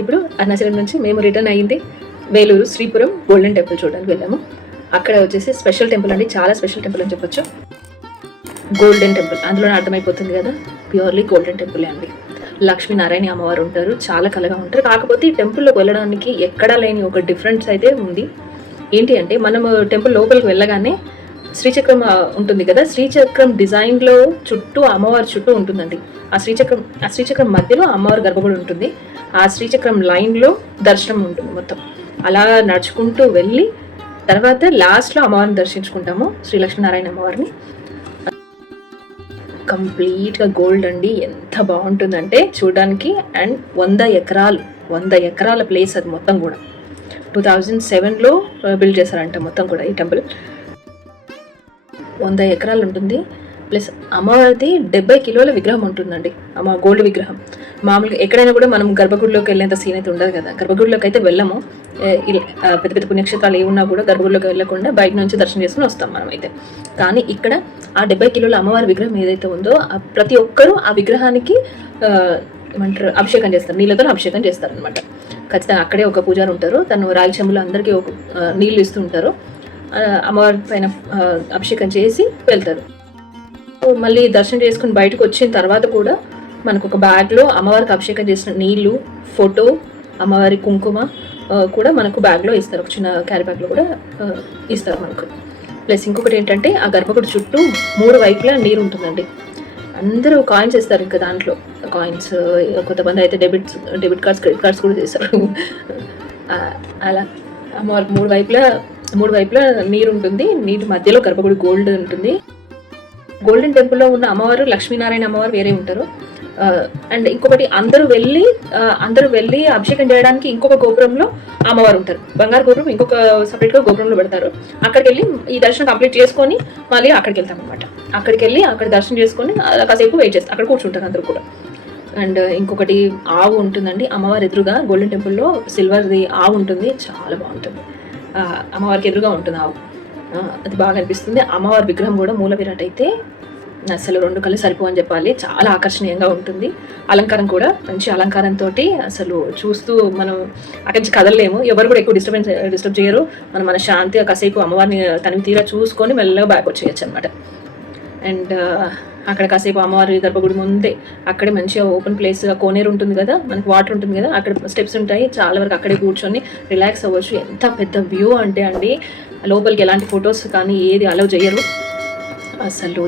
ఇప్పుడు అరుణాచలం నుంచి మేము రిటర్న్ అయ్యింది వేలూరు శ్రీపురం గోల్డెన్ టెంపుల్ చూడడానికి వెళ్ళాము. అక్కడ వచ్చేసి స్పెషల్ టెంపుల్ అండి, చాలా స్పెషల్ టెంపుల్ అని చెప్పొచ్చు. గోల్డెన్ టెంపుల్ అందులోనే అర్థమైపోతుంది కదా, ప్యూర్లీ గోల్డెన్ టెంపుల్ అండి. లక్ష్మీనారాయణ అమ్మవారు ఉంటారు, చాలా కలగా ఉంటారు. కాకపోతే ఈ టెంపుల్లోకి వెళ్ళడానికి ఎక్కడా లేని ఒక డిఫరెన్స్ అయితే ఉంది. ఏంటి అంటే మనము టెంపుల్ లోపలికి వెళ్ళగానే శ్రీచక్రం ఉంటుంది కదా, శ్రీచక్రం డిజైన్లో చుట్టూ అమ్మవారి చుట్టూ ఉంటుందండి. ఆ శ్రీచక్రం మధ్యలో అమ్మవారి గర్భగుడి ఉంటుంది. ఆ శ్రీచక్రం లైన్లో దర్శనం ఉంటుంది మొత్తం. అలా నడుచుకుంటూ వెళ్ళి తర్వాత లాస్ట్లో అమ్మవారిని దర్శించుకుంటాము, శ్రీ లక్ష్మీనారాయణ అమ్మవారిని. కంప్లీట్గా గోల్డ్ అండి, ఎంత బాగుంటుందంటే చూడడానికి. అండ్ 100 ఎకరాల ప్లేస్ అది మొత్తం కూడా. 2007లో బిల్డ్ చేశారంట మొత్తం కూడా ఈ టెంపుల్. 100 ఎకరాలు ఉంటుంది. ప్లస్ అమ్మవారిది 70 కిలోల విగ్రహం ఉంటుందండి, అమ్మ గోల్డ్ విగ్రహం. మామూలుగా ఎక్కడైనా కూడా మనం గర్భగుడిలోకి వెళ్ళేంత సీన్ అయితే ఉండదు కదా, గర్భగుడిలోకి అయితే వెళ్ళము. పెద్ద పెద్ద పుణ్యక్షేత్రాలు ఏమున్నా కూడా గర్భగుడిలోకి వెళ్ళకుండా బయట నుంచి దర్శనం చేసుకుని వస్తాం మనం అయితే. కానీ ఇక్కడ ఆ 70 కిలోల అమ్మవారి విగ్రహం ఏదైతే ఉందో ప్రతి ఒక్కరూ ఆ విగ్రహానికి ఏమంటారు అభిషేకం చేస్తారు, నీళ్ళతో అభిషేకం చేస్తారు అనమాట. ఖచ్చితంగా అక్కడే ఒక పూజారి ఉంటారు, తను రాగి చెంబులో అందరికీ ఒక నీళ్ళు ఇస్తూ ఉంటారు. అమ్మవారి పైన అభిషేకం చేసి వెళ్తారు. మళ్ళీ దర్శనం చేసుకుని బయటకు వచ్చిన తర్వాత కూడా మనకు ఒక బ్యాగ్లో అమ్మవారికి అభిషేకం చేసిన నీళ్ళు, ఫోటో, అమ్మవారి కుంకుమ కూడా మనకు బ్యాగ్లో ఇస్తారు, ఒక చిన్న క్యారీ బ్యాగ్లో కూడా ఇస్తారు మనకు. ప్లస్ ఇంకొకటి ఏంటంటే ఆ గర్భగుడి చుట్టూ 3 వైపులా నీరు ఉంటుందండి. అందరూ కాయిన్స్ ఇస్తారు, ఇంకా దాంట్లో కాయిన్స్. కొంతమంది అయితే డెబిట్ కార్డ్స్, క్రెడిట్ కార్డ్స్ కూడా చేస్తారు. అలా అమ్మవారికి 3 వైపులా నీరు ఉంటుంది. నీటి మధ్యలో గర్భగుడి గోల్డ్ ఉంటుంది. గోల్డెన్ టెంపుల్లో ఉన్న అమ్మవారు లక్ష్మీనారాయణ అమ్మవారు వేరే ఉంటారు. అండ్ ఇంకొకటి అందరూ వెళ్ళి అభిషేకం చేయడానికి ఇంకొక గోపురంలో అమ్మవారు ఉంటారు, బంగారు గోపురం ఇంకొక సపరేట్గా గోపురంలో పెడతారు. అక్కడికి వెళ్ళి ఈ దర్శనం కంప్లీట్ చేసుకొని మళ్ళీ అక్కడికి వెళ్తాం అనమాట. అక్కడికి వెళ్ళి అక్కడ దర్శనం చేసుకొని కాసేపు వెయిట్ చేస్తాం, అక్కడ కూర్చుంటారు అందరూ కూడా. అండ్ ఇంకొకటి ఆవు ఉంటుందండి అమ్మవారి ఎదురుగా. గోల్డెన్ టెంపుల్లో సిల్వర్ది ఆవు ఉంటుంది, చాలా బాగుంటుంది. అమ్మవారికి ఎదురుగా ఉంటుంది ఆవు, అది బాగా అనిపిస్తుంది. అమ్మవారి విగ్రహం కూడా మూల విరాట్ అయితే అసలు 2 కళ్ళు సరిపో అని చెప్పాలి, చాలా ఆకర్షణీయంగా ఉంటుంది. అలంకారం కూడా మంచి అలంకారంతో అసలు చూస్తూ మనం అక్కడి నుంచి కదలలేము. ఎవరు కూడా ఎక్కువ డిస్టర్బ్ చేయరు. మన శాంతిగా కాసేపు అమ్మవారిని తనివి తీరా చూసుకొని మెల్లగా బ్యాక్ వచ్చేయచ్చు అనమాట. అండ్ అక్కడ కాసేపు అమ్మవారి గర్భగుడి ముందే అక్కడే మంచిగా ఓపెన్ ప్లేస్, కోనేరు ఉంటుంది కదా, మనకి వాటర్ ఉంటుంది కదా, అక్కడ స్టెప్స్ ఉంటాయి, చాలా వరకు అక్కడే కూర్చొని రిలాక్స్ అవ్వచ్చు. ఎంత పెద్ద వ్యూ అంటే అండి, లోపలికి ఎలాంటి ఫొటోస్ కానీ ఏది అలౌ చేయరు. అసలు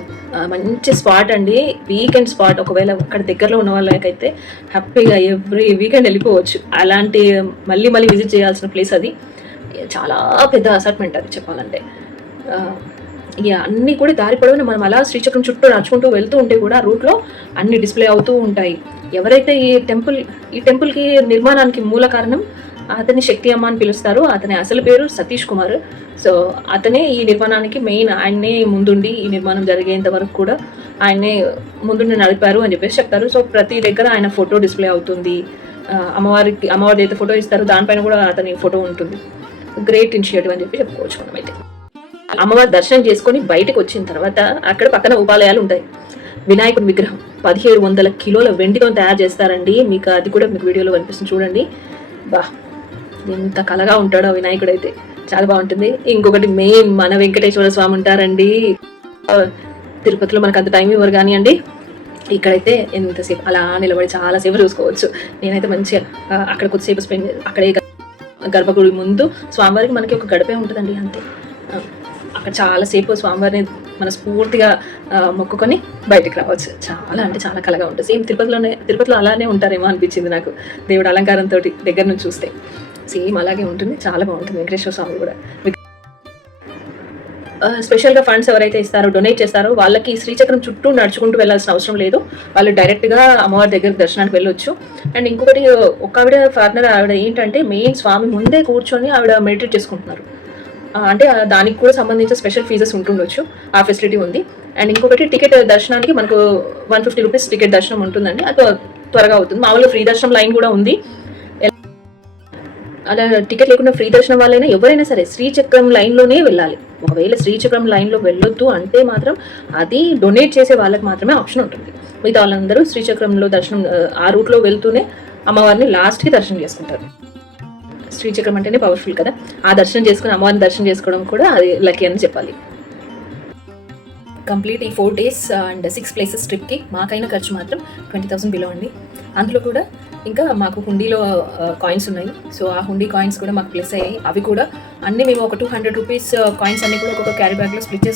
మంచి స్పాట్ అండి, వీకెండ్ స్పాట్. ఒకవేళ అక్కడ దగ్గరలో ఉన్న వాళ్ళకైతే హ్యాపీగా ఎవ్రీ వీకెండ్ వెళ్ళిపోవచ్చు. అలాంటి మళ్ళీ విజిట్ చేయాల్సిన ప్లేస్ అది. చాలా పెద్ద అసైట్మెంట్ అది చెప్పాలంటే. ఇక అన్నీ కూడా దారి పొడవునా మనం అలా శ్రీచక్రం చుట్టూ నడుచుకుంటూ వెళ్తూ ఉంటే కూడా ఆ రూట్లో అన్ని డిస్ప్లే అవుతూ ఉంటాయి. ఎవరైతే ఈ టెంపుల్కి నిర్మాణానికి మూల కారణం, అతని శక్తి అమ్మ అని పిలుస్తారు. అతని అసలు పేరు సతీష్ కుమార్. సో అతనే ఈ నిర్మాణానికి మెయిన్, ఆయన్నే ముందుండి ఈ నిర్మాణం జరిగేంత వరకు కూడా ఆయన్నే ముందుండి నడిపారు అని చెప్పేసి చెప్తారు. సో ప్రతి దగ్గర ఆయన ఫోటో డిస్ప్లే అవుతుంది. అమ్మవారి అయితే ఫోటో ఇస్తారు, దానిపైన కూడా అతని ఫోటో ఉంటుంది. గ్రేట్ ఇనిషియేటివ్ అని చెప్పి చెప్పుకోవచ్చు మనమైతే. అమ్మవారి దర్శనం చేసుకొని బయటకు వచ్చిన తర్వాత అక్కడ పక్కన ఉపాలయాలు ఉంటాయి. వినాయకుడి విగ్రహం 1700 కిలోల వెండితో తయారు చేస్తారండి. మీకు అది కూడా మీకు వీడియోలో కనిపిస్తుంది చూడండి. ఎంత కలగా ఉంటాడో వినాయకుడు అయితే, చాలా బాగుంటుంది. ఇంకొకటి మెయిన్ మన వెంకటేశ్వర స్వామి ఉంటారండి. తిరుపతిలో మనకు అంత టైం ఇవ్వరు కానీ అండి, ఇక్కడైతే ఎంతసేపు అలా నిలబడి చాలాసేపు చూసుకోవచ్చు. నేనైతే మంచిగా అక్కడ కొద్దిసేపు స్పెండ్, అక్కడే గర్భగుడి ముందు స్వామివారికి మనకి ఒక గడపే ఉంటుందండి అంతే. అక్కడ చాలాసేపు స్వామివారిని మనస్ఫూర్తిగా మొక్కుకొని బయటికి రావచ్చు. చాలా అంటే చాలా కలగా ఉంటుంది. సేమ్ తిరుపతిలో అలానే ఉంటారేమో అనిపించింది నాకు, దేవుడు అలంకారంతో దగ్గర నుంచి చూస్తే సేమ్ అలాగే ఉంటుంది. చాలా బాగుంటుంది వెంకటేశ్వర స్వామి కూడా. స్పెషల్గా ఫండ్స్ ఎవరైతే ఇస్తారో, డొనేట్ చేస్తారో వాళ్ళకి శ్రీచక్రం చుట్టూ నడుచుకుంటూ వెళ్ళాల్సిన అవసరం లేదు. వాళ్ళు డైరెక్ట్గా అమ్మవారి దగ్గర దర్శనానికి వెళ్ళొచ్చు. అండ్ ఇంకొకటి, ఒక ఆవిడ ఫార్నర్ ఆవిడ ఏంటంటే మెయిన్ స్వామి ముందే కూర్చొని ఆవిడ మెడిటేట్ చేసుకుంటున్నారు. అంటే దానికి కూడా సంబంధించిన స్పెషల్ ఫీజెస్ ఉంటుండొచ్చు, ఆ ఫెసిలిటీ ఉంది. అండ్ ఇంకొకటి, టికెట్ దర్శనానికి మనకు 150 రూపీస్ టికెట్ దర్శనం ఉంటుందండి, అది త్వరగా అవుతుంది. మామూలుగా ఫ్రీ దర్శనం లైన్ కూడా ఉంది. అలా టికెట్ లేకుండా ఫ్రీ దర్శనం వాళ్ళైనా ఎవరైనా సరే శ్రీచక్రం లైన్లోనే వెళ్ళాలి. ఒకవేళ శ్రీచక్రం లైన్లో వెళ్ళొద్దు అంటే మాత్రం అది డొనేట్ చేసే వాళ్ళకి మాత్రమే ఆప్షన్ ఉంటుంది. మిగతా వాళ్ళందరూ శ్రీచక్రంలో దర్శనం ఆ రూట్లో వెళ్తూనే అమ్మవారిని లాస్ట్కి దర్శనం చేసుకుంటారు. శ్రీచక్రం అంటేనే పవర్ఫుల్ కదా, ఆ దర్శనం చేసుకుని అమ్మవారిని దర్శనం చేసుకోవడం కూడా అది లక్కీ అని చెప్పాలి. కంప్లీట్ ఈ 4 days అండ్ 6 places ట్రిప్కి మాకైన ఖర్చు మాత్రం 20,000 బిలో అండి. అందులో కూడా ఇంకా మాకు హుండీలో కాయిన్స్ ఉన్నాయి. సో ఆ హుండీ కాయిన్స్ కూడా మాకు ప్లస్ అయ్యాయి. అవి కూడా అన్నీ మేము ఒక 200 రూపీస్ కాయిన్స్ అన్నీ కూడా ఒక్కొక్క క్యారీ బ్యాగ్లో స్ప్లిట్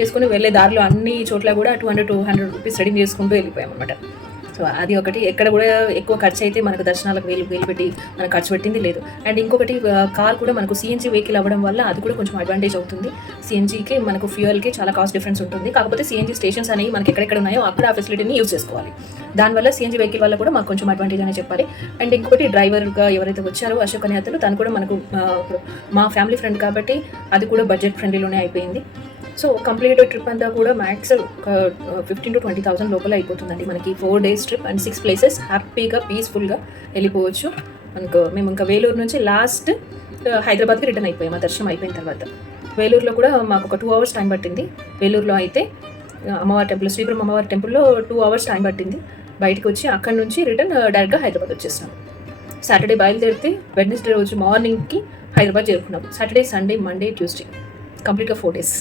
చేసుకుని వెళ్ళే దారిలో అన్ని చోట్ల కూడా 200 రూపీస్ రెడీ చేసుకుంటూ వెళ్ళిపోయాం అనమాట. సో అది ఒకటి. ఎక్కడ కూడా ఎక్కువ ఖర్చు అయితే మనకు దర్శనాలకు వేలు పెట్టి మనకు ఖర్చు పెట్టింది లేదు. అండ్ ఇంకొకటి కార్ కూడా మనకు సిఎన్జీ వెహికల్ అవ్వడం వల్ల అది కూడా కొంచెం అడ్వాంటేజ్ అవుతుంది. సిఎన్జీకి మనకు ఫ్యూయల్కి చాలా కాస్ట్ డిఫరెన్స్ ఉంటుంది. కాకపోతే సిఎన్జీ స్టేషన్స్ అనేవి మనకి ఎక్కడెక్కడ ఉన్నాయో అక్కడ ఆ ఫెసిలిటీని యూజ్ చేసుకోవాలి. దానివల్ల సిఎన్జీ వెహికల్ వల్ల కూడా మాకు కొంచెం అడ్వాంటేజ్ అనే చెప్పాలి. అండ్ ఇంకొకటి డ్రైవర్గా ఎవరైతే వచ్చారో అశోక్ అనే అతను, తను కూడా మనకు మా ఫ్యామిలీ ఫ్రెండ్ కాబట్టి అది కూడా బడ్జెట్ ఫ్రెండ్లీలోనే అయిపోయింది. సో కంప్లీట్ ట్రిప్ అంతా కూడా మ్యాక్స్ 15,000 to 20,000 లోపల అయిపోతుందండి మనకి. 4 days ట్రిప్ అండ్ 6 places హ్యాపీగా పీస్ఫుల్గా వెళ్ళిపోవచ్చు. మేము ఇంకా వేలూరు నుంచి లాస్ట్ హైదరాబాద్కి రిటర్న్ అయిపోయాం ఆ దర్శనం అయిపోయిన తర్వాత. వేలూరులో కూడా మాకు ఒక 2 hours టైం పట్టింది. వేలూరులో అయితే అమ్మవారి టెంపుల్, శ్రీపురం అమ్మవారి టెంపుల్లో 2 hours టైం పట్టింది. బయటకు వచ్చి అక్కడ నుంచి రిటర్న్ డైరెక్ట్గా హైదరాబాద్ వచ్చేసాం. సాటర్డే బయలుదేరితే వెడ్నెస్డే రోజు మార్నింగ్కి హైదరాబాద్ చేరుకున్నాం. సాటర్డే, సండే, మండే, ట్యూస్డే కంప్లీట్గా 4 days.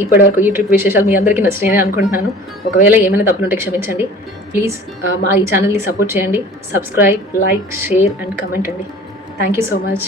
ఇప్పటివరకు ఈ ట్రిప్ విశేషాలు మీ అందరికీ నచ్చినాయని అనుకుంటున్నాను. ఒకవేళ ఏమైనా తప్పులుంటే క్షమించండి. ప్లీజ్ మా ఈ ఛానల్ని సపోర్ట్ చేయండి. Subscribe, like, share and comment అండి. Thank you so much.